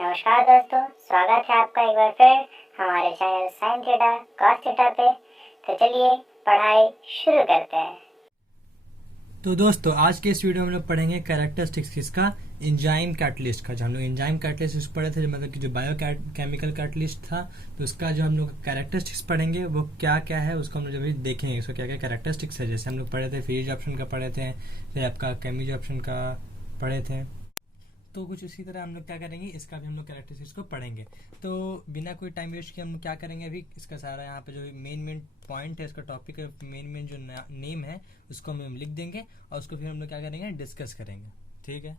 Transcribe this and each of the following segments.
नमस्कार दोस्तों, स्वागत है आपका एक बार फिर हमारे channel sine theta cos theta पे। तो चलिए पढ़ाई शुरू करते हैं। तो दोस्तों आज के इस वीडियो में हम लोग पढ़ेंगे कैरेक्टरिस्टिक्स किसका, एंजाइम कैटलिस्ट का। जो हम लोग एंजाइम कैटलिस्ट पढ़े थे, मतलब कि जो बायो केमिकल कैटलिस्ट था, तो उसका जो हम लोग कैरेक्टरिस्टिक्स पढ़ेंगे वो क्या क्या है उसको हम लोग जब भी देखेंगे उसका क्या क्या कैरेक्टरिस्टिक्स है। जैसे हम लोग पढ़े थे फ्रीज ऑप्शन का पढ़े थे, फिर आपका केमिज ऑप्शन का पढ़े थे, तो कुछ उसी तरह हम लोग क्या करेंगे, इसका भी हम लोग कैरेक्टरिस्टिक्स को पढ़ेंगे। तो बिना कोई टाइम वेस्ट किए हम क्या करेंगे, अभी इसका सारा यहाँ पे जो मेन पॉइंट है, इसका टॉपिक है, मेन जो नेम है उसको हम लिख देंगे और उसको फिर हम लोग क्या करेंगे, डिस्कस करेंगे। ठीक है,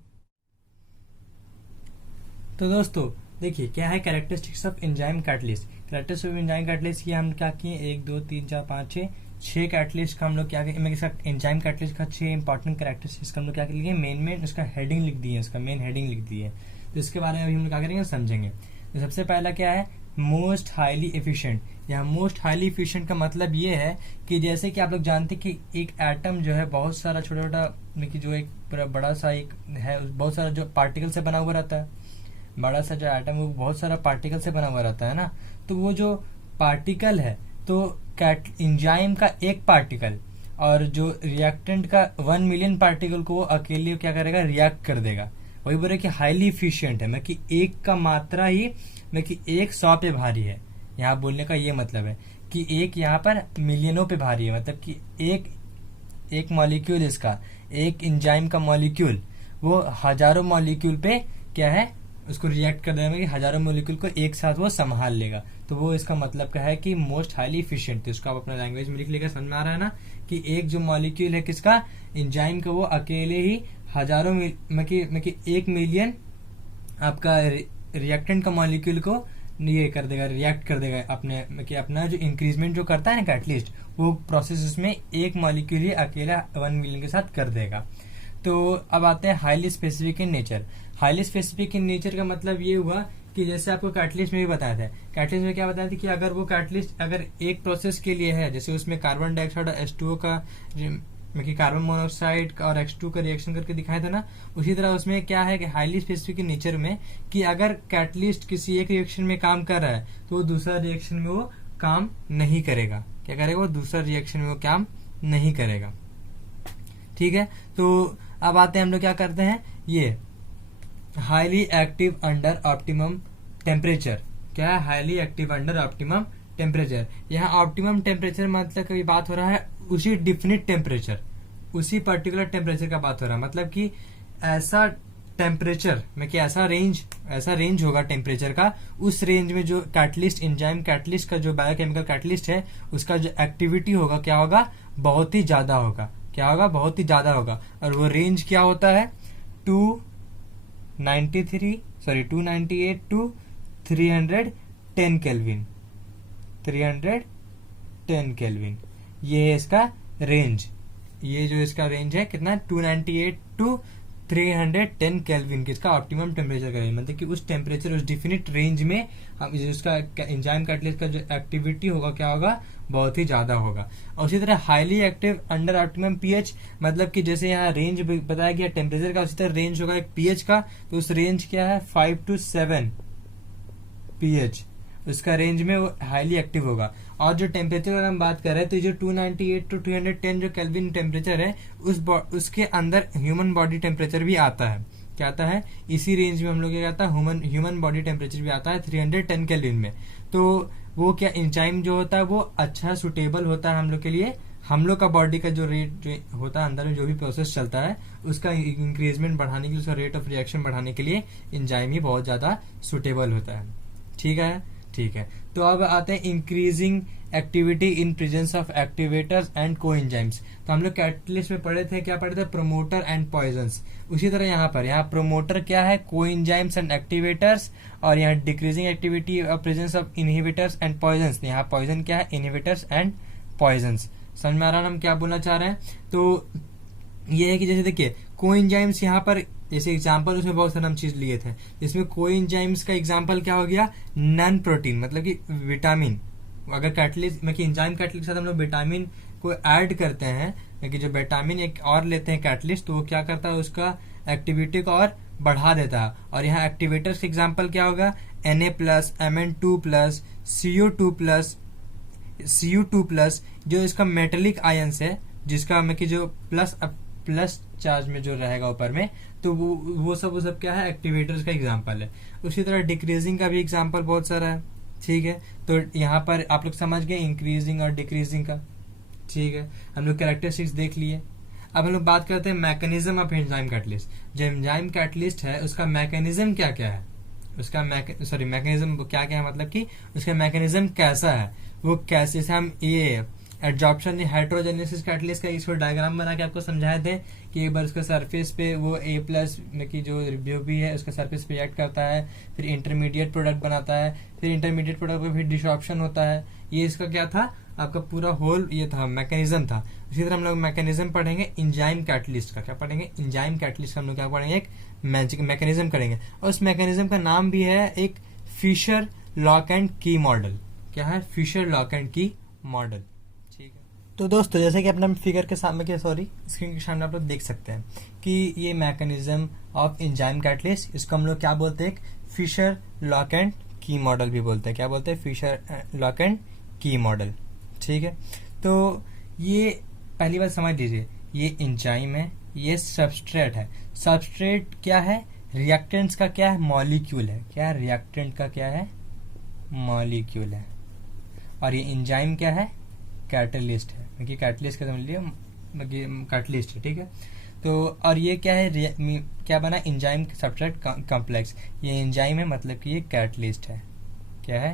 तो दोस्तों देखिए क्या है characteristics of enzyme catalyst. Characteristics of enzyme catalyst ये हम क्या किए, 1 2 3 4 5 6 कैटलिस्ट का हम लोग क्या किए, एंजाइम कैटलिस्ट का 6 इंपॉर्टेंट कैरेक्टरिस्टिक्स का हम लोग क्या लिखे, मेन उसका हेडिंग लिख दी है, उसका मेन हेडिंग लिख दी है। तो इसके बारे में अभी हम लोग क्या करेंगे, समझेंगे। तो सबसे पहला क्या है, मोस्ट हाईली एफिशिएंट। यहाँ मोस्ट हाईली एफिशिएंट का मतलब ये है कि जैसे कि आप लोग जानते हैं कि एक एटम जो है बहुत सारा छोटा छोटा, जो एक बड़ा सा एक है, बहुत सारा जो पार्टिकल से बना हुआ रहता है, बड़ा सा जो एटम वो बहुत सारा पार्टिकल से बना हुआ रहता है ना। तो वो जो पार्टिकल है, तो एंजाइम का एक पार्टिकल और जो रिएक्टेंट का 1 मिलियन पार्टिकल को वो अकेले क्या करेगा, रिएक्ट कर देगा। वही बोले कि हाईली इफिशियंट है, मैं कि एक का मात्रा ही मैं कि 100 पे भारी है। यहाँ बोलने का ये मतलब है कि एक यहाँ पर मिलियनों पे भारी है, मतलब कि एक मॉलिक्यूल, इसका एक एंजाइम का मॉलिक्यूल वो हजारों मॉलिक्यूल पे क्या है, उसको रिएक्ट कर देगा कि हजारों मॉलिक्यूल को एक साथ वो संभाल लेगा। तो वो इसका मतलब क्या है कि मोस्ट हाईली इफिशिएंट। तो इसको आप अपना लैंग्वेज में लिख लेगा, समझ में आ रहा है ना, कि एक जो मॉलिक्यूल है किसका, एंजाइम का, वो अकेले ही हजारों में कि 1 मिलियन आपका रिएक्टेंट का मॉलिक्यूल को ये कर देगा, रिएक्ट कर देगा अपने कि अपना जो इंक्रीजमेंट जो करता है ना कैटलिस्ट, वो प्रोसेस उसमें एक मॉलिक्यूल ही अकेला 1 मिलियन के साथ कर देगा। तो अब आते हैं highly specific in nature. Highly specific in nature का मतलब ये हुआ कि जैसे आपको कैटलिस्ट में भी बताया था, कैटलिस्ट में क्या बताया था कि अगर वो कैटलिस्ट अगर एक प्रोसेस के लिए है, जैसे उसमें कार्बन डाइऑक्साइड और H2O का कार्बन मोनोऑक्साइड और H2 का रिएक्शन करके दिखाया था ना, उसी तरह उसमें क्या है कि हाईली स्पेसिफिक इन नेचर में कि अगर कैटलिस्ट किसी एक रिएक्शन में काम कर रहा है तो वो दूसरा रिएक्शन में वो काम नहीं करेगा। क्या करेगा, वो दूसरा रिएक्शन में वो काम नहीं करेगा। ठीक है, तो अब आते हैं हम लोग क्या करते हैं, ये highly active under optimum temperature. क्या है, highly active under optimum temperature. यहाँ ऑप्टिमम टेम्परेचर मतलब कभी बात हो रहा है उसी डिफिनिट टेम्परेचर, उसी पर्टिकुलर टेम्परेचर का बात हो रहा है, मतलब कि ऐसा टेम्परेचर में कि ऐसा रेंज होगा टेम्परेचर का, उस रेंज में जो कैटलिस्ट, एंजाइम कैटलिस्ट का जो बायोकेमिकल कैटलिस्ट है उसका जो एक्टिविटी होगा क्या होगा, बहुत ही ज्यादा होगा। क्या होगा, बहुत ही ज्यादा होगा। और वो रेंज क्या होता है, 298 टू 310 केल्विन, 310 केल्विन, ये है इसका रेंज। ये जो इसका रेंज है कितना, 298 टू 310 केल्विन किसका, ऑप्टिमम टेम्परेचर का रेंज, मतलब कि उस टेम्परेचर, उस डिफिनिट रेंज में हम उसका एंजाइम कैटलिस्ट का जो एक्टिविटी होगा क्या होगा, बहुत ही ज्यादा होगा। और उसी तरह highly active under optimum pH, मतलब कि जैसे यहाँ रेंज बताया गया टेम्परेचर का, उसी तरह रेंज होगा एक पीएच का। तो उस रेंज क्या है, 5 to 7 पीएच, उसका रेंज में वो हाईली एक्टिव होगा। और जो टेम्परेचर अगर हम बात कर रहे हैं तो जो 298 टू 310 जो केल्विन टेम्परेचर है, उसके अंदर ह्यूमन बॉडी टेम्परेचर भी आता है। क्या आता है, इसी रेंज में हम लोग क्या आता है, ह्यूमन बॉडी टेम्परेचर भी आता है 310 केल्विन में। तो वो क्या एंजाइम जो होता है वो अच्छा सुटेबल होता है हम लोग के लिए, हम लोग का बॉडी का जो रेट जो होता है अंदर में जो भी प्रोसेस चलता है उसका इंक्रीजमेंट बढ़ाने के लिए, उसका रेट ऑफ रिएक्शन बढ़ाने के लिए एंजाइम ही बहुत ज्यादा सुटेबल होता है। ठीक है, ठीक है। तो अब आते हैं increasing activity in presence of activators and को एंजाइम्स। तो हम लोग कैटलिस्ट में पढ़े थे, क्या पढ़े थे, प्रोमोटर एंड पॉइजन्स। उसी तरह यहाँ प्रोमोटर क्या है, को एंजाइम्स एंड एक्टिवेटर्स, और यहाँ decreasing activity of presence of inhibitors and poisons. यहाँ पॉइजन क्या है, इनहिबिटर्स एंड पॉइजन्स। समझ में आ रहा है हम क्या बोलना चाह रहे हैं। तो ये है कि जैसे देखिए को एंजाइम्स यहाँ पर जैसे एग्जाम्पल, उसमें बहुत सारे हम चीज लिए थे, जिसमें को एंजाइम्स का एग्जाम्पल क्या हो गया, नॉन प्रोटीन, मतलब कि विटामिन। अगर कैटलिस्ट में कि एंजाइम कैटलिस्ट के साथ हम लोग विटामिन को ऐड करते हैं, कि जो विटामिन एक और लेते हैं कैटलिस्ट, तो वो क्या करता है, उसका एक्टिविटी को और बढ़ा देता है। और यहाँ एक्टिवेटर्स का एग्जाम्पल क्या होगा, Na+, Mn2+, Cu2+, जो इसका मेटेलिक आयंस है, जिसका में कि जो प्लस चार्ज में जो रहेगा ऊपर में, तो वो सब क्या है, एक्टिवेटर्स का एग्जाम्पल है। उसी तरह डिक्रीजिंग का भी एग्जाम्पल बहुत सारा है, ठीक है। तो यहाँ पर आप लोग समझ गए इंक्रीजिंग और डिक्रीजिंग का, ठीक है। हम लोग कैरेक्टरिस्टिक्स देख लिए। अब हम लोग बात करते हैं मैकेनिज्म ऑफ एंजाइम कैटलिस्ट। जो एंजाइम कैटलिस्ट है उसका मैकेनिज्म क्या क्या है, उसका मैकेनिज्म क्या क्या है, मतलब कि उसका मैकेनिज्म कैसा है, वो कैसे से हम ये एडजॉर्प्शन या हाइड्रोजेनेसिस कैटलिस्ट का इसको डायग्राम बना के आपको समझाए थे कि एक बार उसका सरफेस पे वो A+ की जो रिव्यू भी है उसका सरफेस पे रिएक्ट करता है, फिर इंटरमीडिएट प्रोडक्ट बनाता है, फिर इंटरमीडिएट प्रोडक्ट पे फिर डिसॉर्प्शन होता है। ये इसका क्या था, आपका पूरा होल ये था, मैकेनिज्म था। इसी तरह हम लोग मैकेनिज्म पढ़ेंगे एंजाइम कैटलिस्ट का। क्या पढ़ेंगे, एंजाइम कैटलिस्ट का हम लोग क्या पढ़ेंगे, एक मैकेनिज्म करेंगे। और उस मैकेनिज्म का नाम भी है एक फिशर लॉक एंड की मॉडल। क्या है, फिशर लॉक एंड की मॉडल, ठीक है। तो दोस्तों जैसे कि अपना फिगर के सामने स्क्रीन के सामने आप लोग देख सकते हैं कि ये मैकेनिज्म ऑफ एंजाइम कैटलिस्ट, इसको हम लोग क्या बोलते हैं, फिशर लॉक एंड की मॉडल भी बोलते हैं। क्या बोलते हैं, फिशर लॉक एंड की मॉडल, ठीक है। तो ये पहली बात समझ लीजिए, ये एंजाइम है, ये सबस्ट्रेट है। सबस्ट्रेट क्या है, रिएक्टेंट्स का क्या है, मॉलिक्यूल है। क्या है, रिएक्टेंट का क्या है, मॉलिक्यूल है। और ये एंजाइम क्या है, कैटलिस्ट है, क्योंकि कैटलिस्ट का समझ लीजिए कैटलिस्ट है, ठीक है। तो और ये क्या है, क्या बना, एंजाइम सबस्ट्रेट कॉम्प्लेक्स। ये एंजाइम है, मतलब कि ये कैटलिस्ट है। क्या है,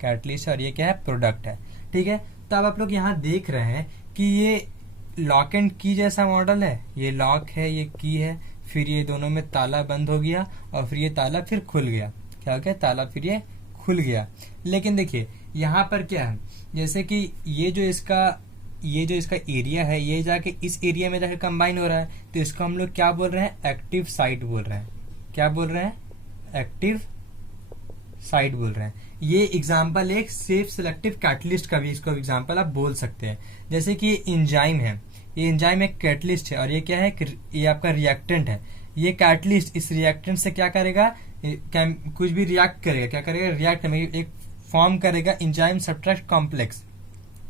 कैटलिस्ट। और ये क्या है, प्रोडक्ट है, ठीक है। तो अब आप लोग यहाँ देख रहे हैं कि ये लॉक एंड की जैसा मॉडल है, ये लॉक है, ये की है, फिर ये दोनों में ताला बंद हो गया और फिर ये ताला फिर खुल गया। क्या हो गया, ताला फिर ये खुल गया। लेकिन देखिए यहाँ पर क्या है, जैसे कि ये जो इसका एरिया है, ये जाके इस एरिया में जाके कंबाइन हो रहा है, तो इसको हम लोग क्या बोल रहे हैं, एक्टिव साइट बोल रहे हैं। क्या बोल रहे हैं, एक्टिव साइट बोल रहे हैं। ये एग्जाम्पल एक सेफ सिलेक्टिव कैटलिस्ट का भी इसको एग्जाम्पल आप बोल सकते हैं। जैसे कि एंजाइम है, ये एंजाइम एक कैटलिस्ट है, और ये क्या है, ये आपका रिएक्टेंट है। ये कैटलिस्ट इस रिएक्टेंट से क्या करेगा, कुछ भी रिएक्ट करेगा। क्या करेगा, रिएक्ट में एक फॉर्म करेगा एंजाइम सब्सट्रेट कॉम्प्लेक्स,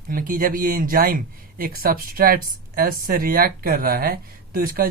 कि जब ये एंजाइम एक सब्सट्रेट एस से रिएक्ट कर रहा है तो इसका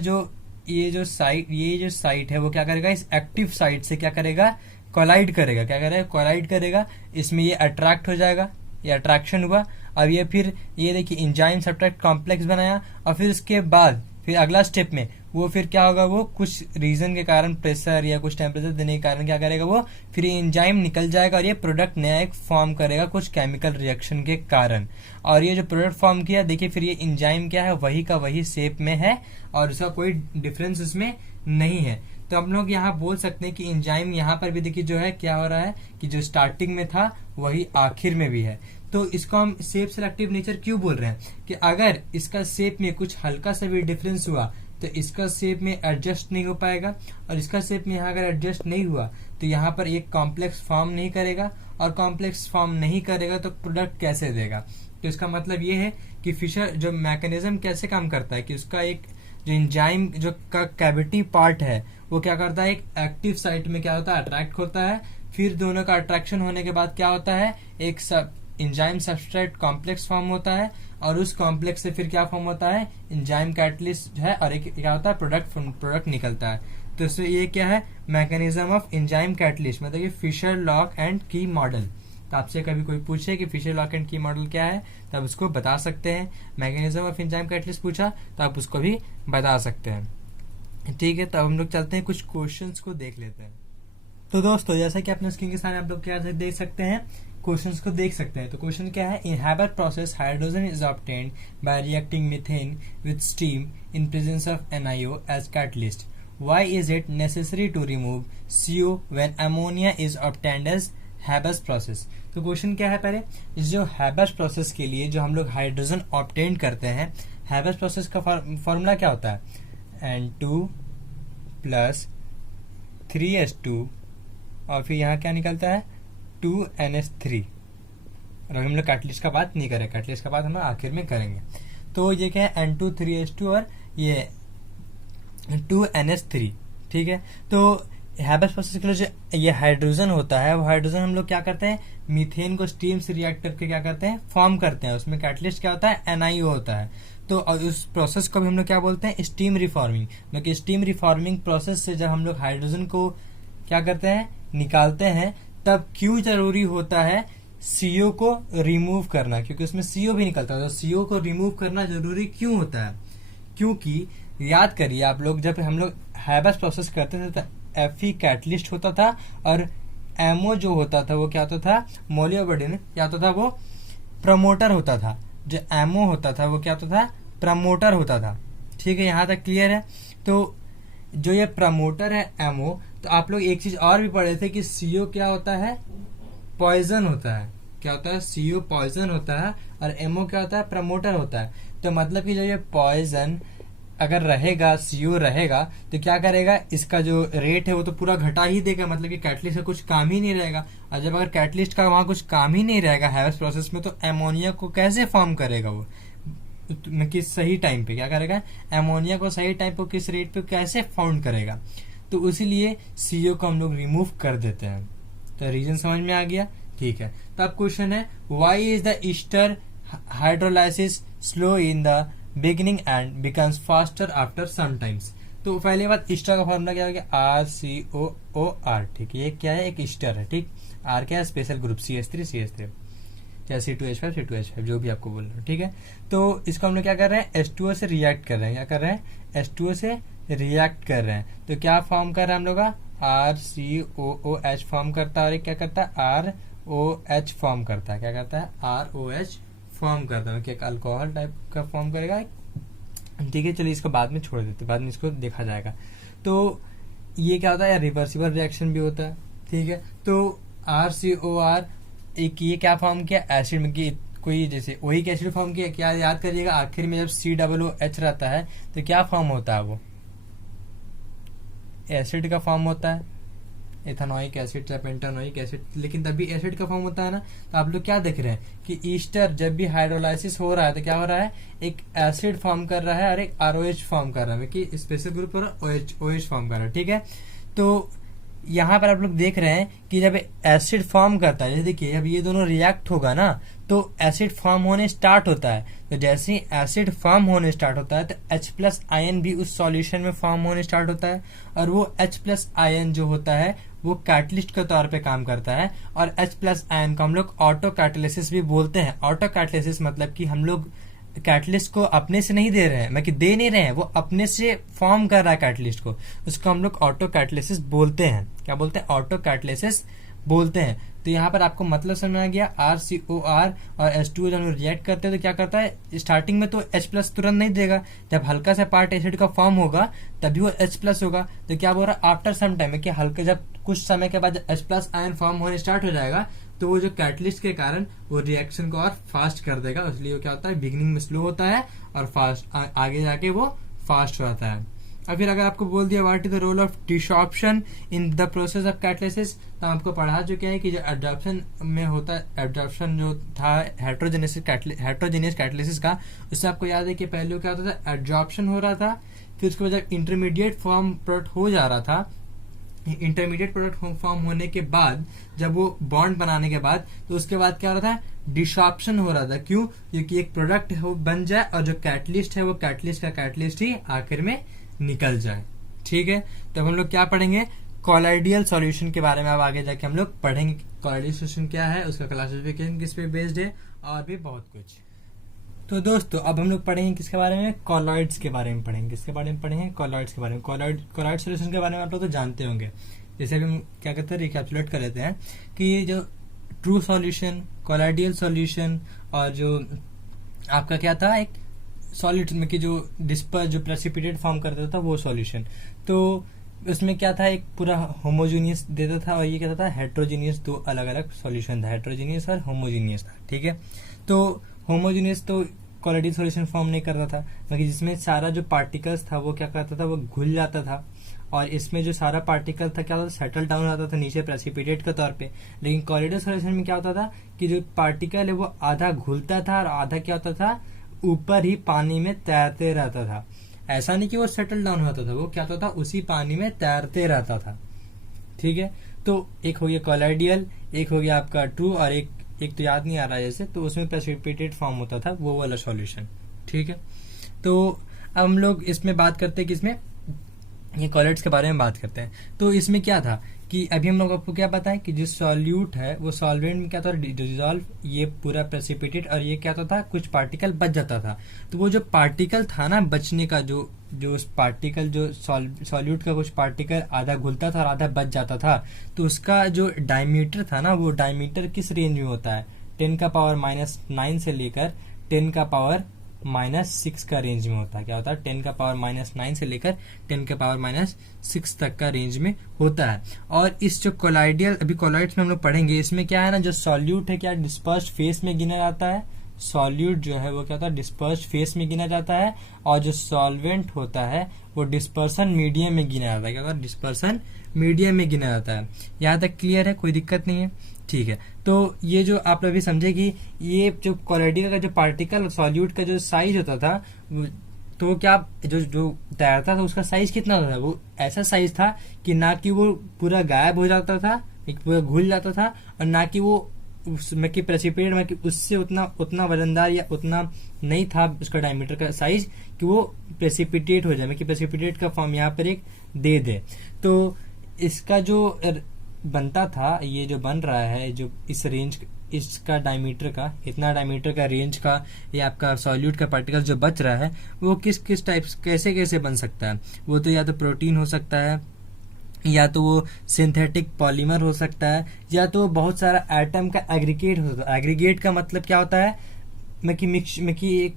ये जो साइट है वो क्या करेगा, इस एक्टिव साइट से क्या करेगा, कोलाइड करेगा। क्या करेगा, कोलाइड करेगा। इसमें ये अट्रैक्ट हो जाएगा, ये अट्रैक्शन हुआ। अब ये फिर ये देखिए एंजाइम सब्सट्रेट कॉम्प्लेक्स बनाया, और फिर उसके बाद फिर अगला स्टेप में वो फिर क्या होगा, वो कुछ रीजन के कारण, प्रेशर या कुछ टेम्परेचर देने के कारण क्या करेगा, वो फिर एंजाइम निकल जाएगा और ये प्रोडक्ट नया एक फॉर्म करेगा कुछ केमिकल रिएक्शन के कारण। और ये जो प्रोडक्ट फॉर्म किया, देखिए फिर ये एंजाइम क्या है, वही का वही शेप में है और उसका कोई डिफरेंस उसमें नहीं है। तो हम लोग यहाँ बोल सकते हैं कि एंजाइम यहाँ पर भी देखिए जो है क्या हो रहा है कि जो स्टार्टिंग में था वही आखिर में भी है। तो इसको हम शेप सिलेक्टिव नेचर क्यों बोल रहे हैं कि अगर इसका शेप में कुछ हल्का सा भी डिफरेंस हुआ तो इसका शेप में एडजस्ट नहीं हो पाएगा, और इसका शेप में यहाँ अगर एडजस्ट नहीं हुआ तो यहाँ पर एक कॉम्प्लेक्स फॉर्म नहीं करेगा, और कॉम्प्लेक्स फॉर्म नहीं करेगा तो प्रोडक्ट कैसे देगा। तो इसका मतलब ये है कि फिशर जो मैकेनिज्म कैसे काम करता है कि उसका एक जो एंजाइम जो का कैविटी पार्ट है वो क्या करता है, एक एक्टिव साइट में क्या होता है, अट्रैक्ट होता है। फिर दोनों का अट्रैक्शन होने के बाद क्या होता है, एक एंजाइम सबस्ट्रेट कॉम्प्लेक्स फॉर्म होता है, और उस कॉम्प्लेक्स से फिर क्या फॉर्म होता है, एंजाइम कैटलिस्ट है, और एक क्या होता है, प्रोडक्ट निकलता है। तो इससे ये क्या है, मैकेनिज्म ऑफ एंजाइम कैटलिस्ट, मतलब ये फिशर लॉक एंड की मॉडल। तो आपसे कभी कोई पूछे कि फिशर लॉक एंड की मॉडल क्या है तो आप उसको बता सकते हैं। मैकेनिज्म ऑफ एंजाइम कैटलिस्ट पूछा तो आप उसको भी बता सकते हैं, ठीक है। तो अब हम लोग चलते हैं, कुछ क्वेश्चंस को देख लेते हैं। तो दोस्तों जैसा कि अपने स्क्रीन के सामने आप लोग क्या देख सकते हैं, क्वेश्चंस को देख सकते हैं। तो क्वेश्चन क्या है, in Haber process hydrogen is obtained by reacting methane with steam in presence of NiO as catalyst. Why is it necessary to remove CO when ammonia is obtained as Haber's process. तो question क्या है, पहले इस जो Haber's process के लिए जो हम लोग हाइड्रोजन ऑब्टेन करते हैं, हैबर्स प्रोसेस का फॉर्मूला क्या होता है, N2 + 3H2 और फिर यहाँ क्या निकलता है 2NH3। और हम लोग कैटलिस्ट का बात नहीं करें, कैटलिस्ट का बात हम लोग आखिर में करेंगे। तो ये क्या है, N2 3H2 और ये 2NH3, ठीक है। तो हैबेस प्रोसेस के लिए जो ये हाइड्रोजन होता है, वो हाइड्रोजन हम लोग क्या करते हैं, मीथेन को स्टीम से रिएक्ट करके क्या करते हैं, फॉर्म करते हैं। उसमें कैटलिस्ट क्या होता है, NiO होता है। तो उस प्रोसेस को भी हम लोग क्या बोलते हैं, स्टीम रिफॉर्मिंग। मतलब स्टीम रिफॉर्मिंग प्रोसेस से जब हम लोग हाइड्रोजन को क्या करते हैं, निकालते हैं, तब क्यों जरूरी होता है CO को रिमूव करना, क्योंकि उसमें CO भी निकलता है। तो CO को रिमूव करना जरूरी क्यों होता है, क्योंकि याद करिए आप लोग, जब हम लोग हैबेस प्रोसेस करते थे तो Fe कैटलिस्ट होता था और MO जो होता था वो क्या होता था, मोलियोबेडिन क्या होता था, वो प्रमोटर होता था। जो MO होता था वो क्या होता था, प्रमोटर होता था। ठीक है, यहाँ तक क्लियर है। तो जो ये प्रमोटर है MO, तो आप लोग एक चीज और भी पढ़े थे कि CO क्या होता है, पॉइजन होता है। क्या होता है, CO पॉइजन होता है और MO क्या होता है, प्रमोटर होता है। तो मतलब कि जो ये पॉइजन अगर रहेगा, CO रहेगा, तो क्या करेगा, इसका जो रेट है वो तो पूरा घटा ही देगा। मतलब कि कैटलिस्ट का कुछ काम ही नहीं रहेगा। और जब अगर कैटलिस्ट का वहां कुछ काम ही नहीं रहेगा हैबेस प्रोसेस में, तो अमोनिया को कैसे फॉर्म करेगा वो, किस सही टाइम पे क्या करेगा, अमोनिया को सही टाइम पे किस रेट पे कैसे फाउंड करेगा। तो इसीलिए CO को हम लोग रिमूव कर देते हैं। तो रीजन समझ में आ गया, ठीक है। तो अब क्वेश्चन है, why is the ester hydrolysis slow in the beginning and becomes faster after some times. तो पहली बात, ईस्टर का फॉर्मूला क्या हो गया, RCOOR। ठीक है, ये क्या है, एक ईस्टर है। ठीक, R क्या है, स्पेशल ग्रुप CH3 या C2H5 C2H5 जो भी आपको बोल रहे हो। ठीक है, तो इसको हम लोग क्या कर रहे हैं, H2O से रिएक्ट कर रहे हैं। क्या कर रहे हैं, H2O से रिएक्ट कर रहे हैं। तो क्या फॉर्म कर रहे हैं हम लोग का, RCOOH फॉर्म करता है और एक क्या करता है, ROH फॉर्म करता है। क्या करता है, ROH फॉर्म करता है, कि अल्कोहल टाइप का फॉर्म करेगा। ठीक है, चलिए इसको बाद में छोड़ देते, बाद में इसको देखा जाएगा। तो ये क्या होता है, रिवर्सिबल रिएक्शन भी होता है। ठीक है, तो RCOR एक ये क्या फॉर्म किया, एसिड में की कोई जैसे वही एसिड फॉर्म किया। क्या याद करिएगा, आखिर में जब COOH रहता है तो क्या फॉर्म होता है, वो एसिड का फॉर्म होता है, एथेनोइक एसिड या पेंटानोइक एसिड, लेकिन तभी एसिड का फॉर्म होता है ना। तो आप लोग क्या देख रहे हैं कि ईस्टर जब भी हाइड्रोलाइसिस हो रहा है तो क्या हो रहा है, एक एसिड फॉर्म कर रहा है और एक ROH फॉर्म कर रहा है, कि स्पेशल ग्रुप और OH फॉर्म कर रहा है। ठीक है, तो यहाँ पर आप लोग देख रहे हैं कि जब एसिड फॉर्म करता है, जैसे देखिए जब ये दोनों रिएक्ट होगा ना, तो एसिड फॉर्म होने स्टार्ट होता है। तो जैसे ही एसिड फॉर्म होने स्टार्ट होता है तो H+ आयन भी उस सॉल्यूशन में फॉर्म होने स्टार्ट होता है, और वो H+ आयन जो होता है वो कैटलिस्ट के तौर पे काम करता है। और H+ आयन को हम लोग ऑटो कैटलिसिस भी बोलते हैं। ऑटो कैटलिसिस मतलब कि हम लोग कैटलिस्ट को अपने से नहीं दे रहे हैं, मतलब कि दे नहीं रहे हैं, वो अपने से फॉर्म कर रहा है कैटलिस्ट को, उसको हम लोग ऑटो कैटलिसिस बोलते हैं। क्या बोलते हैं, ऑटो कैटलिसिस बोलते हैं। तो यहाँ पर आपको मतलब समझ में आ गया, RCOR और H2O जब हम रिएक्ट करते हैं तो क्या करता है, स्टार्टिंग में तो H+ तुरंत नहीं देगा, जब हल्का सा पार्ट एसिड का फॉर्म होगा तभी वो H+ होगा। तो क्या बोल रहा है, आफ्टर सम टाइम, कि हल्का जब कुछ समय के बाद H+ आयन फॉर्म होने स्टार्ट हो जाएगा, तो वो जो कैटलिस्ट के कारण वो रिएक्शन को और फास्ट कर देगा। इसलिए वो क्या होता है, बिगिनिंग में स्लो होता है और फास्ट आगे जाके वो फास्ट हो जाता है। और फिर अगर आपको बोल दिया what is the role of desorption in the process of catalysis, तो आपको पढ़ा चुके हैं कि जो एब्जॉर्प्शन में होता है, एब्जॉर्प्शन जो था हेट्रोजेनियस कैटलिसिस का, उससे आपको याद है कि पहले क्या होता था, एब्जॉर्प्शन हो रहा था, फिर उसके बाद जब इंटरमीडिएट फॉर्म प्रोडक्ट हो जा रहा था, इंटरमीडिएट प्रोडक्ट फॉर्म होने के बाद जब वो बॉन्ड बनाने के बाद, तो उसके बाद क्या हो रहा था, डिसॉर्प्शन हो रहा था। क्यों, क्योंकि एक प्रोडक्ट हो बन जाए और जो कैटलिस्ट है वो कैटलिस्ट का कैटलिस्ट ही आखिर में निकल जाए। ठीक है, तो हम लोग क्या पढ़ेंगे, कॉलाइडियल सॉल्यूशन के बारे में। अब आगे जाके हम लोग पढ़ेंगे कॉलाइडियल सॉल्यूशन क्या है, उसका क्लासिफिकेशन किस पे बेस्ड है, और भी बहुत कुछ। तो दोस्तों अब हम लोग पढ़ेंगे किसके बारे में, कॉलॉइड्स के बारे में पढ़ेंगे। किसके बारे में पढ़ेंगे, कॉलॉइड्स के बारे में। कॉलॉइड सॉल्यूशन के बारे में आप लोग तो जानते होंगे। जैसे हम क्या कहते हैं, रिकैप्चुलेट कर लेते हैं कि ये जो ट्रू सॉल्यूशन, कॉलॉइडियल सॉल्यूशन, और जो आपका क्या था, एक सॉलिड में कि जो डिस्पर्स जो प्रेसिपिटेट फॉर्म करता था वो सॉल्यूशन, तो उसमें क्या था, एक पूरा होमोजीनियस देता था, और ये क्या था, हेट्रोजीनियस, दो अलग अलग सॉल्यूशन था, हेट्रोजीनियस और होमोजीनियस था। ठीक है, तो होमोजीनियस तो कॉलॉइडियल सॉल्यूशन फॉर्म नहीं करता था, क्योंकि जिसमें सारा जो पार्टिकल्स था वो क्या करता था, वो घुल जाता था, और इसमें जो सारा पार्टिकल था क्या होता था, सेटल डाउन होता था नीचे प्रेसिपिटेट के तौर पे। लेकिन कॉलॉइडियल सॉल्यूशन में क्या होता था कि जो पार्टिकल है वो आधा घुलता था और आधा क्या होता था, ऊपर ही पानी में तैरते रहता था। ऐसा नहीं कि वो सेटल डाउन होता था, वो क्या होता था, उसी पानी में तैरते रहता था। ठीक है, तो एक हो गया कोलाइडियल, एक हो गया आपका ट्रू, और एक तो याद नहीं आ रहा है जैसे, तो उसमें प्रेसिपिटेट फॉर्म होता था, वो वाला सॉल्यूशन। ठीक है, तो अब हम लोग इसमें बात करते हैं कि इसमें ये कॉलेट्स के बारे में बात करते हैं। तो इसमें क्या था कि अभी हम लोग आपको क्या पता है कि जो सॉल्यूट है वो सॉल्वेंट में क्या था, डिजॉल्व, ये पूरा प्रेसिपिटेट, और ये क्या होता था, कुछ पार्टिकल बच जाता था। तो वो जो पार्टिकल था ना बचने का, जो उस पार्टिकल, जो सॉल्यूट का कुछ पार्टिकल आधा घुलता था और आधा बच जाता था, तो उसका जो डायमीटर था ना, वो डायमीटर किस रेंज में होता है, 10⁻⁹ से लेकर 10⁻⁻6 का रेंज में होता है। क्या होता है, 10⁻⁹ से लेकर 10⁻⁶ तक का रेंज में होता है। और इस जो कोलाइडियल, अभी कोलाइड्स में हम लोग पढ़ेंगे, इसमें क्या है ना, जो सॉल्यूट है क्या डिस्पर्स्ड फेस में गिना जाता है, सॉल्यूट जो है वो क्या होता है डिस्पर्स्ड फेस में गिना जाता है, और जो सॉल्वेंट होता है वो डिस्पर्सन मीडियम में गिना जाता है। क्या होता है, डिस्पर्सन मीडियम में गिना जाता है। यहाँ तक क्लियर है, कोई दिक्कत नहीं है। ठीक है, तो ये जो आप अभी समझे कि ये जो कोलाइडियल का जो पार्टिकल सॉल्यूट का जो साइज होता था, तो क्या जो तैरता था उसका साइज कितना होता था, वो ऐसा साइज था कि ना कि वो पूरा गायब हो जाता था, एक पूरा घुल जाता था, और ना कि वो उसमें कि प्रेसिपिटेट में कि उससे उतना वजनदार या उतना नहीं था उसका डायमीटर का साइज कि वो प्रेसिपिटेट हो जाए, मैं कि प्रेसिपिटेट का फॉर्म यहाँ पर एक दे दे। तो इसका जो बनता था, ये जो बन रहा है, जो इस रेंज, इसका डायमीटर का, इतना डायमीटर का रेंज का ये आपका सॉल्यूट का पार्टिकल जो बच रहा है, वो किस टाइप, कैसे बन सकता है। वो तो या तो प्रोटीन हो सकता है, या तो वो सिंथेटिक पॉलीमर हो सकता है, या तो बहुत सारा एटम का एग्रीगेट हो सकता है। एग्रीगेट का मतलब क्या होता है, मैं कि एक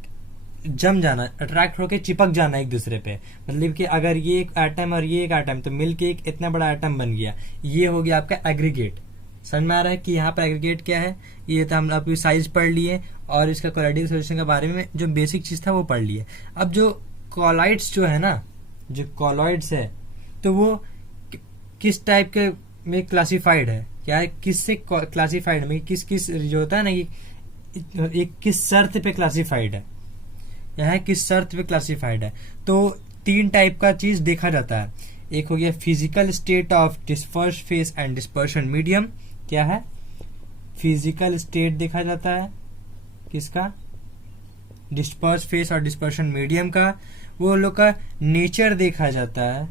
जम जाना, अट्रैक्ट होकर चिपक जाना एक दूसरे पे, मतलब कि अगर ये एक एटम और ये एक एटम, तो मिलके एक इतना बड़ा एटम बन गया, ये हो गया आपका एग्रीगेट। समझ में आ रहा है कि यहाँ पर एग्रीगेट क्या है, ये तो हम अभी साइज पढ़ लिए, और इसका कोलाइडियल सॉल्यूशन के बारे में जो बेसिक चीज था वो पढ़ लिए। अब जो कॉलाइड्स जो है ना, जो कॉलॉइड्स है, तो वो किस टाइप के में क्लासिफाइड है, क्या है, किससे क्लासिफाइड में, किस जो होता है ना कि एक किस शर्त पे क्लासिफाइड है, यह किस शर्त पे क्लासिफाइड है। तो 3 टाइप का चीज देखा जाता है। एक हो गया physical state of dispersed phase and dispersion medium. क्या है, फिजिकल स्टेट देखा जाता है किसका, डिस्पर्स्ड फेस और डिस्पर्शन मीडियम का। वो लोग का नेचर देखा जाता है,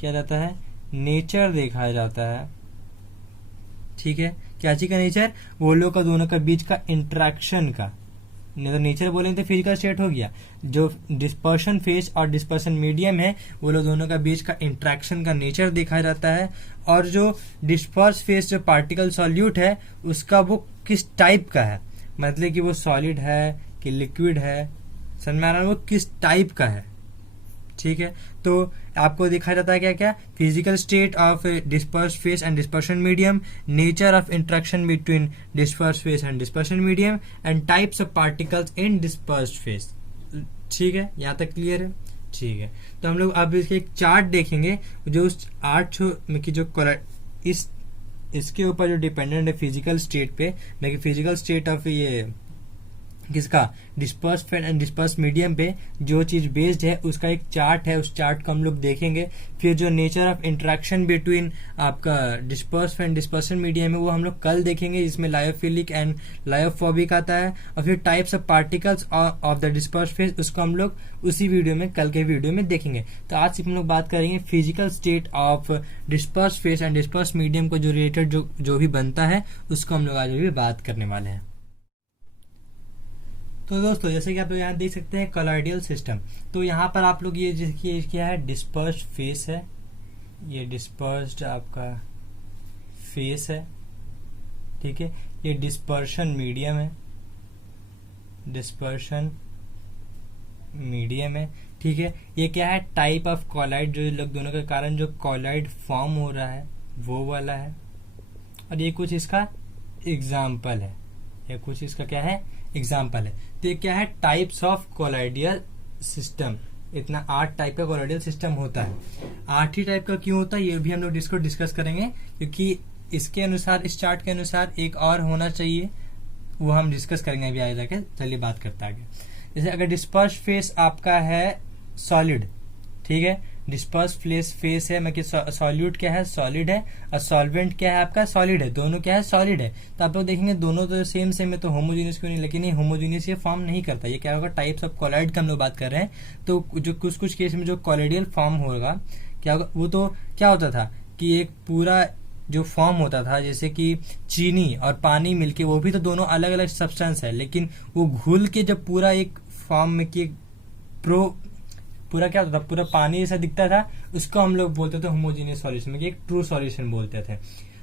क्या जाता है, नेचर देखा जाता है। ठीक है, क्या चीज का नेचर, वो लोग का दोनों का बीच का इंटरेक्शन का, नहीं तो नेचर बोलेंगे तो फिजिकल स्टेट हो गया। जो डिस्पर्शन फेस और डिस्पर्शन मीडियम है, वो लोग दोनों का बीच का इंटरेक्शन का नेचर देखा जाता है। और जो डिस्पर्स फेस जो पार्टिकल सॉल्यूट है, उसका वो किस टाइप का है, मतलब कि वो सॉलिड है कि लिक्विड है, समझ में आ रहा है, वो किस टाइप का है। ठीक है, तो आपको देखा जाता है क्या क्या, physical state of disperse phase and dispersion medium, nature of interaction between disperse phase and dispersion medium, and types of particles in dispersed phase. ठीक है, यहाँ तक क्लियर है। ठीक है, तो हम लोग अब इसके एक चार्ट देखेंगे, जो उस 8 की जो इसके ऊपर जो डिपेंडेंट है फिजिकल स्टेट पे, मैं फिजिकल स्टेट ऑफ ये किसका, disperse phase and disperse medium पे जो चीज बेस्ड है, उसका एक चार्ट है, उस चार्ट को हम लोग देखेंगे। फिर जो नेचर ऑफ इंटरेक्शन बिटवीन आपका डिस्पर्स एंड डिस्पर्सन मीडियम है, वो हम लोग कल देखेंगे, जिसमें लायोफिलिक एंड लायोफोबिक आता है। और फिर types of particles of the disperse phase, उसको हम लोग उसी वीडियो में, कल के वीडियो में देखेंगे। तो आज सिर्फ हम लोग बात करेंगे physical state of disperse phase and disperse medium को जो रिलेटेड जो भी बनता है, उसको हम लोग आज भी बात करने वाले हैं। तो दोस्तों, जैसे कि आप लोग यहाँ देख सकते हैं कोलॉइडियल सिस्टम, तो यहाँ पर आप लोग ये देखिए क्या है, डिस्पर्स्ड फेस है, ये डिस्पर्स्ड आपका फेस है। ठीक है, ये डिस्पर्शन मीडियम है, डिस्पर्शन मीडियम है। ठीक है, ये क्या है, टाइप ऑफ कॉलाइड, जो लोग दोनों के कारण जो कॉलाइड फॉर्म हो रहा है वो वाला है। और ये कुछ इसका एग्जाम्पल है, ये कुछ इसका क्या है, एग्जाम्पल है। तो ये क्या है, टाइप्स ऑफ कोलॉइडियल सिस्टम। इतना 8 टाइप का कोलॉइडियल सिस्टम होता है। 8 ही टाइप का क्यों होता है, ये भी हम लोग इसको डिस्कस करेंगे, क्योंकि इसके अनुसार, इस चार्ट के अनुसार एक और होना चाहिए, वो हम डिस्कस करेंगे अभी आगे जाके। चलिए बात करते हैं आगे। जैसे अगर डिस्पर्स फेस आपका है सॉलिड, ठीक है। डिस्पर्स फेस है, मतलब सॉल्यूट क्या है, सॉलिड है, और सॉल्वेंट क्या है आपका, सॉलिड है। दोनों क्या है, सॉलिड है। तो आप लोग देखेंगे दोनों तो सेम सेम है, तो होमोजीनियस क्यों नहीं, लेकिन ये होमोजीनियस ये फॉर्म नहीं करता। ये क्या होगा, टाइप्स ऑफ कोलाइड का हम लोग बात कर रहे हैं। तो जो कुछ कुछ केस में जो कोलाइडियल फॉर्म होगा क्या होगा, वो तो क्या होता था कि एक पूरा जो फॉर्म होता था, जैसे कि चीनी और पानी मिलके, वो भी तो दोनों अलग अलग सब्सटेंस है, लेकिन वो घुल के जब पूरा एक फॉर्म में कि पूरा क्या होता था, पूरा पानी जैसा दिखता था, उसको हम लोग बोलते थे होमोजीनियस सॉल्यूशन, में एक ट्रू सॉल्यूशन बोलते थे।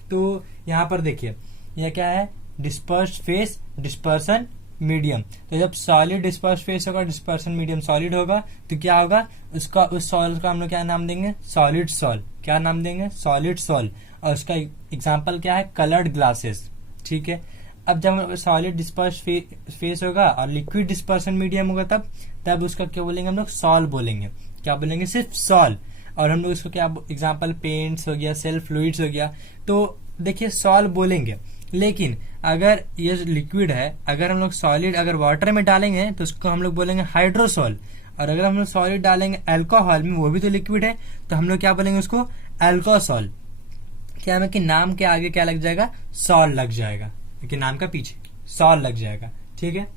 तो यहाँ पर देखिए यह क्या है, डिस्पर्स्ड फेस, डिस्पर्सन मीडियम। तो जब सॉलिड डिस्पर्स फेस होगा, डिस्पर्सन मीडियम सॉलिड होगा, तो क्या होगा, उसका उस सॉल्ट का हम लोग क्या नाम देंगे, सॉलिड सॉल। क्या नाम देंगे, सॉलिड सॉल। और उसका एग्जाम्पल क्या है, कलर्ड ग्लासेस, ठीक है। अब जब सॉलिड डिस्पर्स फेस होगा और लिक्विड डिस्पर्सन मीडियम होगा, तब उसका क्या बोलेंगे हम लोग, सॉल बोलेंगे। क्या बोलेंगे, सिर्फ सॉल। और हम लोग इसको क्या एग्जाम्पल, पेंट्स हो गया, सेल फ्लूइड्स हो गया, तो देखिए सॉल बोलेंगे। लेकिन अगर ये लिक्विड है, अगर हम लोग सॉलिड अगर वाटर में डालेंगे तो उसको हम लोग बोलेंगे हाइड्रोसॉल। और अगर हम लोग सॉलिड डालेंगे अल्कोहल में, वो भी तो लिक्विड है, तो हम लोग क्या बोलेंगे उसको, अल्कोसॉल। क्या है कि नाम के आगे क्या लग जाएगा, सॉल लग जाएगा, क्योंकि नाम का पीछे सॉल लग जाएगा, ठीक है।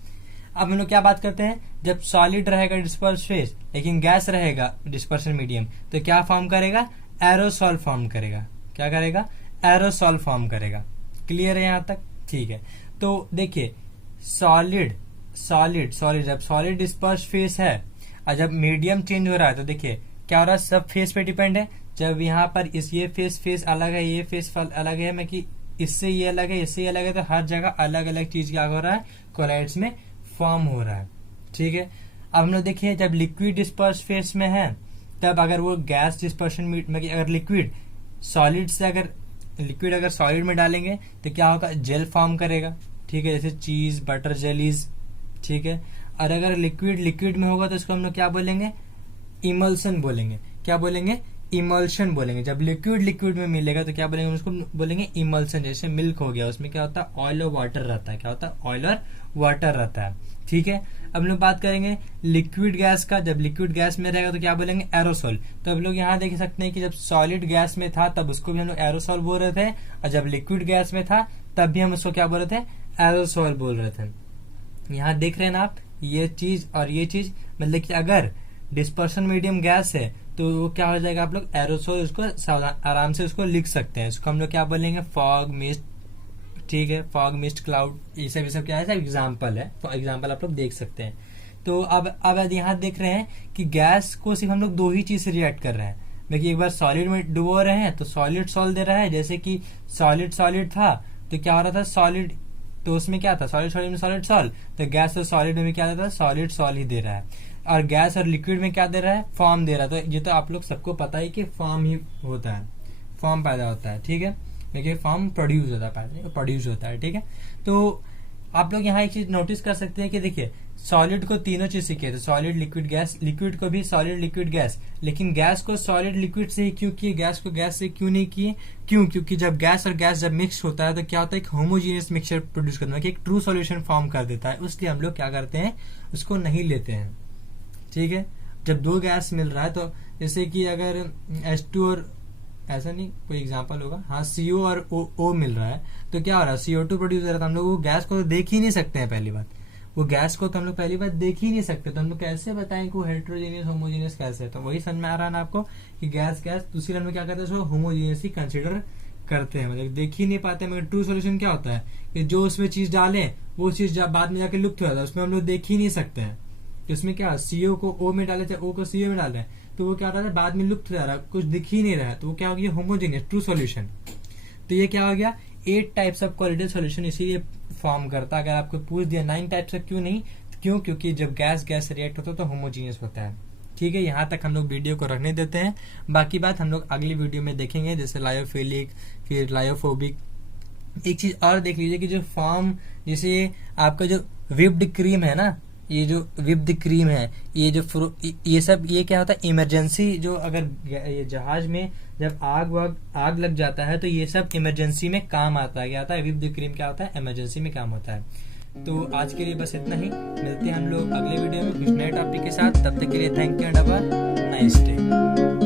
अब हम लोग क्या बात करते हैं, जब सॉलिड रहेगा डिस्पर्स फेस, लेकिन गैस रहेगा डिस्पर्सन मीडियम, तो क्या फॉर्म करेगा, एरोसॉल फॉर्म करेगा। क्या करेगा, एरोसॉल फॉर्म करेगा। क्लियर है यहाँ तक, ठीक है। तो देखिए सॉलिड सॉलिड सॉलिड, जब सॉलिड डिस्पर्स फेस है और जब मीडियम चेंज हो रहा है, तो देखिए क्या हो रहा है, सब फेस पे डिपेंड है। जब यहाँ पर ये फेस अलग है, ये फेस अलग है, मैं कि इससे ये अलग है, इससे ये अलग है, तो हर जगह अलग अलग चीज क्या हो रहा है, कोलाइड्स में फॉर्म हो रहा है, ठीक है। अब हम लोग देखिए जब लिक्विड डिस्पर्स फेस में है, तब अगर वो गैस डिस्पर्शन में अगर लिक्विड सॉलिड से अगर सॉलिड में डालेंगे तो क्या होगा, जेल फॉर्म करेगा, ठीक है, जैसे चीज, बटर, जेलीज, ठीक है। और अगर लिक्विड में होगा तो इसको हम लोग क्या बोलेंगे, इमल्सन बोलेंगे। क्या बोलेंगे, इमल्शन बोलेंगे। जब लिक्विड में मिलेगा तो क्या बोलेंगे, उसको बोलेंगे इमल्सन। जैसे मिल्क हो गया, उसमें क्या होता है, ऑयल और वाटर रहता है। क्या होता है, ऑयल और वाटर रहता है, ठीक है। अब लोग बात करेंगे लिक्विड गैस का। जब लिक्विड गैस में रहेगा तो क्या बोलेंगे, एरोसॉल। तो अब लोग यहाँ देख सकते हैं कि जब सॉलिड गैस में था तब उसको भी हम लोग एरोसॉल बोल रहे थे, और जब लिक्विड गैस में था तब भी हम उसको क्या बोल रहे थे, एरोसॉल बोल रहे थे। यहाँ देख रहे हैं ना आप, ये चीज और ये चीज, मतलब कि अगर डिस्पर्सन मीडियम गैस है तो वो क्या हो जाएगा, आप लोग एरोसोल उसको आराम से उसको लिख सकते हैं। इसको हम लोग क्या बोलेंगे, फॉग मिस्ट, ठीक है, फॉग मिस्ट क्लाउड, ये सब क्या है, सब एग्जाम्पल है। तो एग्जाम्पल आप लोग देख सकते हैं। तो अब यहाँ देख रहे हैं कि गैस को सिर्फ हम लोग दो ही चीज से रिएक्ट कर रहे हैं। देखिए एक बार सॉलिड में डुबो रहे हैं तो सॉलिड सॉल दे रहा है, जैसे कि सॉलिड था तो क्या हो रहा था, सॉलिड, तो उसमें क्या था, सॉलिड में सॉलिड सॉल, तो गैस और सॉलिड में क्या देता है, सॉलिड सॉल ही दे रहा है। और गैस और लिक्विड में क्या दे रहा है, फॉर्म दे रहा है। तो ये तो आप लोग सबको पता ही कि फॉर्म ही होता है, फॉर्म पैदा होता है, ठीक है। देखिए फॉर्म प्रोड्यूस होता है, ठीक है। तो आप लोग यहाँ एक चीज नोटिस कर सकते हैं कि देखिए सॉलिड को तीनों चीज से किए थे, सॉलिड, लिक्विड, गैस। लिक्विड को भी सॉलिड, लिक्विड, गैस। लेकिन गैस को सॉलिड, लिक्विड से ही क्यों किए, गैस को गैस से क्यों नहीं किए, क्योंकि जब गैस और गैस जब मिक्स होता है तो क्या होता है, एक होमोजीनियस मिक्सचर प्रोड्यूस करता है, कि एक ट्रू सॉल्यूशन फॉर्म कर देता है। इसलिए हम लोग क्या करते हैं, उसको नहीं लेते हैं, ठीक है। जब दो गैस मिल रहा है तो जैसे कि अगर H2 और ऐसा नहीं कोई एग्जांपल होगा, हाँ, CO और O मिल रहा है तो क्या हो रहा है, CO2 प्रोड्यूस हो रहा है। तो हम लोग वो गैस को तो देख ही नहीं सकते हैं, पहली बात वो गैस को तो हम लोग पहली बात देख ही नहीं सकते। तो हम लोग कैसे बताएं कि वो हेट्रोजीनियस होमोजीनियस कैसे है। तो वही समझ में आ रहा है ना आपको कि गैस दूसरी हम लोग क्या करते हैं, उसको होमोजीनियस ही कंसिडर करते हैं, मतलब देख ही नहीं पाते। मगर ट्रू सोल्यूशन क्या होता है कि जो उसमें चीज डालें वो चीज बाद में जाके लुप्त हो जाता है, उसमें हम लोग देख ही नहीं सकते हैं। इसमें क्या, CO को O में डाले थे, O को CO में डाल रहे हैं, तो वो क्या हो रहा है, बाद में लुप्त हो जा रहा है, कुछ दिख ही नहीं रहा है। तो वो क्या हो गया, होमोजेनियस ट्रू सॉल्यूशन। तो ये क्या हो गया, 8 टाइप्स ऑफ क्वालिटी सॉल्यूशन इसीलिए फॉर्म करता है। अगर आपको पूछ दिया 9 टाइप्स ऑफ क्यों नहीं, क्योंकि जब गैस रिएक्ट होता है तो होमोजीनियस होता है, ठीक है। यहाँ तक हम लोग वीडियो को रखने देते हैं, बाकी बात हम लोग अगली वीडियो में देखेंगे, जैसे लायोफिलिक, फिर लायोफोबिक। एक चीज और देख लीजिए कि जो फॉर्म, जैसे आपका जो विप्ड क्रीम है ना, ये जो विप्ड क्रीम है, ये जो ये सब, ये क्या होता है, इमरजेंसी, जो अगर ये जहाज में जब आग लग जाता है तो ये सब इमरजेंसी में काम आता है। क्या आता है, विप्ड क्रीम क्या होता है, इमरजेंसी में काम होता है। तो आज के लिए बस इतना ही, मिलते हैं हम लोग अगले वीडियो में कुछ नए टॉपिक के साथ। तब तक के लिए thank you and have a nice day.